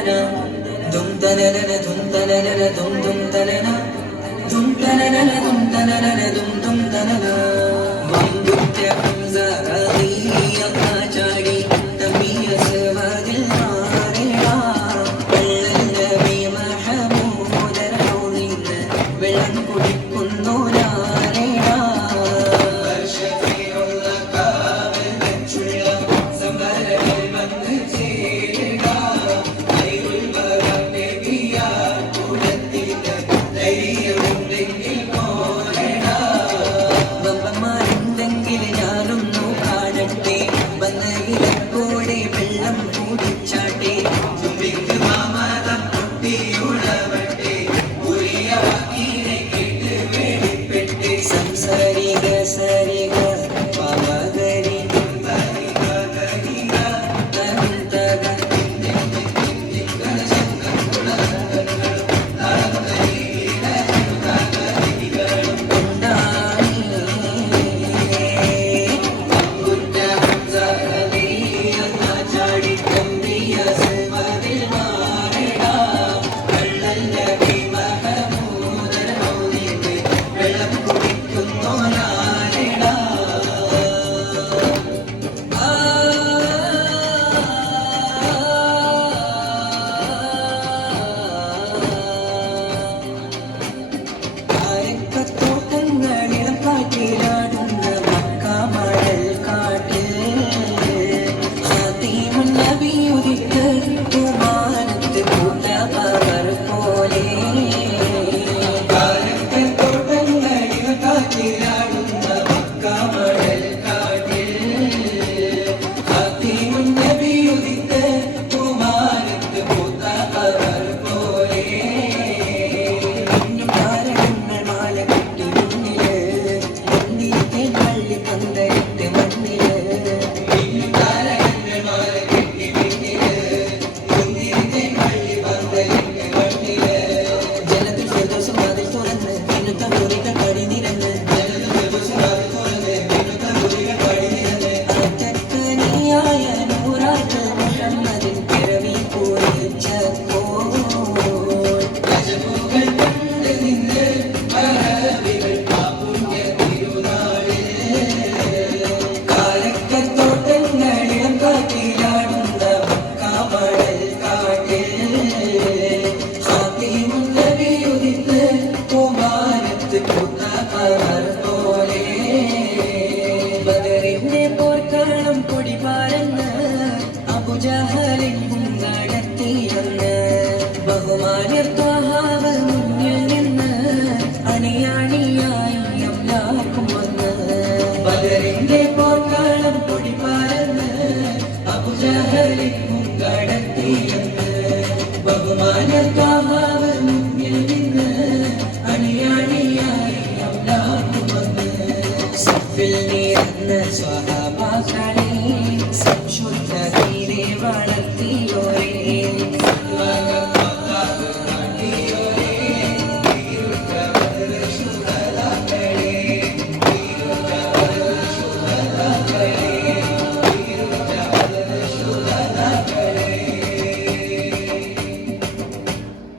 ധും തനന ധും തനന ധും ധും തനന ധും തനന ധും തനന ധും ധും തനന Lâm Chú Thịnh Trà Tị Dùng Yeah. കമർ പോലെ ബദറിന്റെ പോർക്കാളം പൊടി പാരന്ന് അബുജഹലിൻ നടത്തിയെന്ന് ബഹുമാനർ ത്വാഹാവ് മുന്നിൽ നിന്ന് അണിയാണിയായി എല്ലാവർക്കും വന്ന് ബദറിന്റെ പോർക്കാളം പൊടി പാരന്ന് അബുജഹലിൻ നടത്തിയെന്ന് Sua I'm Sem chorar